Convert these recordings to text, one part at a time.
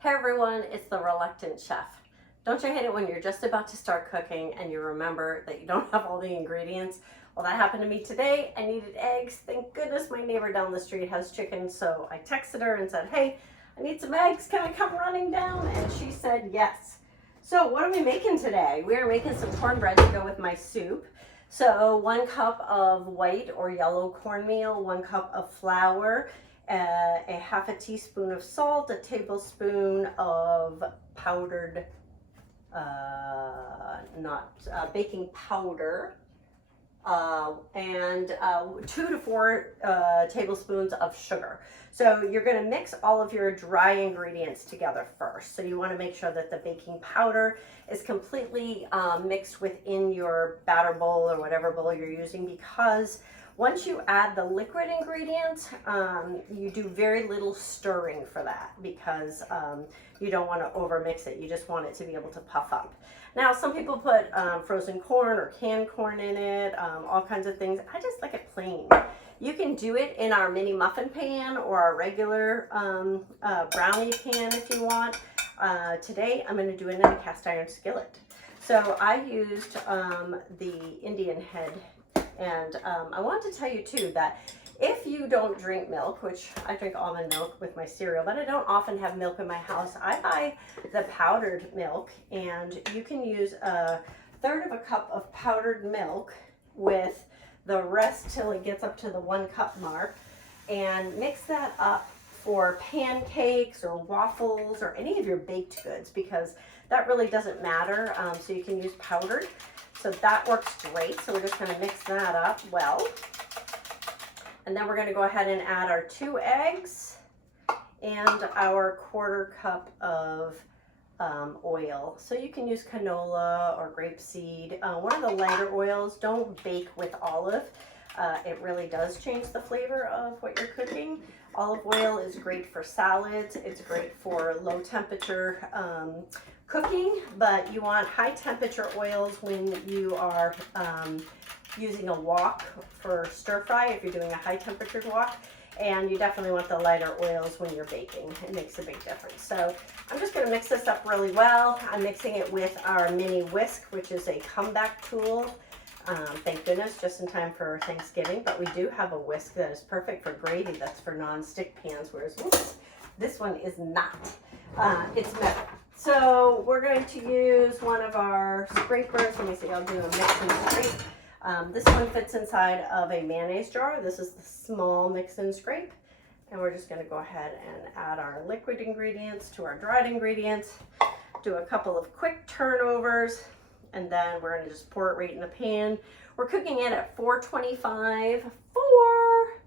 Hey everyone, it's the Reluctant Chef. Don't you hate it when you're just about to start cooking and you remember that you don't have all the ingredients? Well, that happened to me today. I needed eggs. Thank goodness my neighbor down the street has chicken, so I texted her and said, hey, I need some eggs. Can I come running down? And she said yes. So what are we making today? We are making some cornbread to go with my soup. So 1 cup of white or yellow cornmeal, 1 cup of flour, a half a teaspoon of salt, a tablespoon of powdered, baking powder, and 2 to 4 tablespoons of sugar. So you're going to mix all of your dry ingredients together first. So you want to make sure that the baking powder is completely mixed within your batter bowl or whatever bowl you're using, because once you add the liquid ingredients, you do very little stirring for that, because you don't want to overmix it. You just want it to be able to puff up. Now, some people put frozen corn or canned corn in it, all kinds of things. I just like it plain. You can do it in our mini muffin pan or our regular brownie pan if you want. Today, I'm going to do it in a cast iron skillet. So I used the Indian head. And I want to tell you too that if you don't drink milk, which I drink almond milk with my cereal, but I don't often have milk in my house, I buy the powdered milk, and you can use 1/3 of a cup of powdered milk with the rest till it gets up to the 1 cup mark, and mix that up for pancakes or waffles or any of your baked goods, because that really doesn't matter. So you can use powdered. So that works great. So we're just going to mix that up well. And then we're going to go ahead and add our 2 eggs and our 1/4 cup of oil. So you can use canola or grapeseed. One of the lighter oils. Don't bake with olive. It really does change the flavor of what you're cooking. Olive oil is great for salads. It's great for low temperature cooking, but you want high temperature oils when you are using a wok for stir fry, if you're doing a high temperature wok, and you definitely want the lighter oils when you're baking. It makes a big difference. So I'm just going to mix this up really well. I'm mixing it with our mini whisk, which is a comeback tool. Thank goodness, just in time for Thanksgiving, but we do have a whisk that is perfect for gravy. That's for non-stick pans, whereas this one is not. It's metal. So we're going to use one of our scrapers. Let me see, I'll do a mix and scrape. This one fits inside of a mayonnaise jar. This is the small mix and scrape. And we're just going to go ahead and add our liquid ingredients to our dried ingredients. Do a couple of quick turnovers, and then we're going to just pour it right in the pan. We're cooking it at 425 for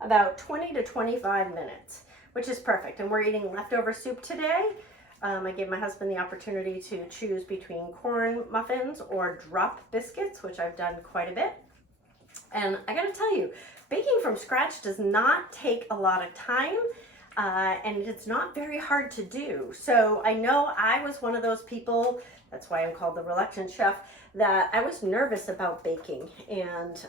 about 20 to 25 minutes, which is perfect. And we're eating leftover soup today. I gave my husband the opportunity to choose between corn muffins or drop biscuits, which I've done quite a bit. And I gotta tell you, baking from scratch does not take a lot of time, and it's not very hard to do. So I know I was one of those people, that's why I'm called the Reluctant Chef, that I was nervous about baking and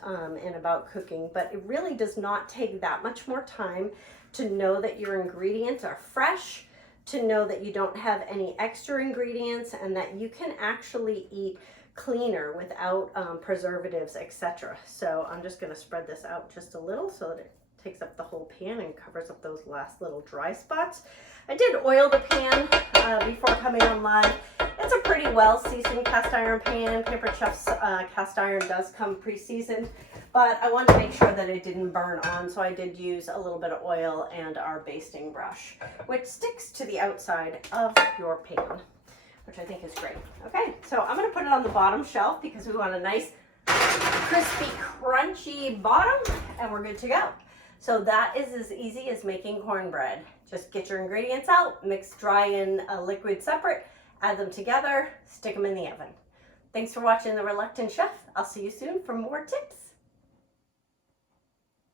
about cooking, but it really does not take that much more time to know that your ingredients are fresh, to know that you don't have any extra ingredients, and that you can actually eat cleaner without preservatives, etc. So I'm just going to spread this out just a little so that it takes up the whole pan and covers up those last little dry spots. I did oil the pan before coming on live. It's a pretty well seasoned cast iron pan. Pampered Chef's cast iron does come pre-seasoned, but I wanted to make sure that it didn't burn on, so I did use a little bit of oil and our basting brush, which sticks to the outside of your pan, which I think is great. Okay, so I'm going to put it on the bottom shelf because we want a nice crispy, crunchy bottom, and we're good to go. So that is as easy as making cornbread. Just get your ingredients out, mix dry and liquid separate, add them together, stick them in the oven. Thanks for watching The Reluctant Chef. I'll see you soon for more tips.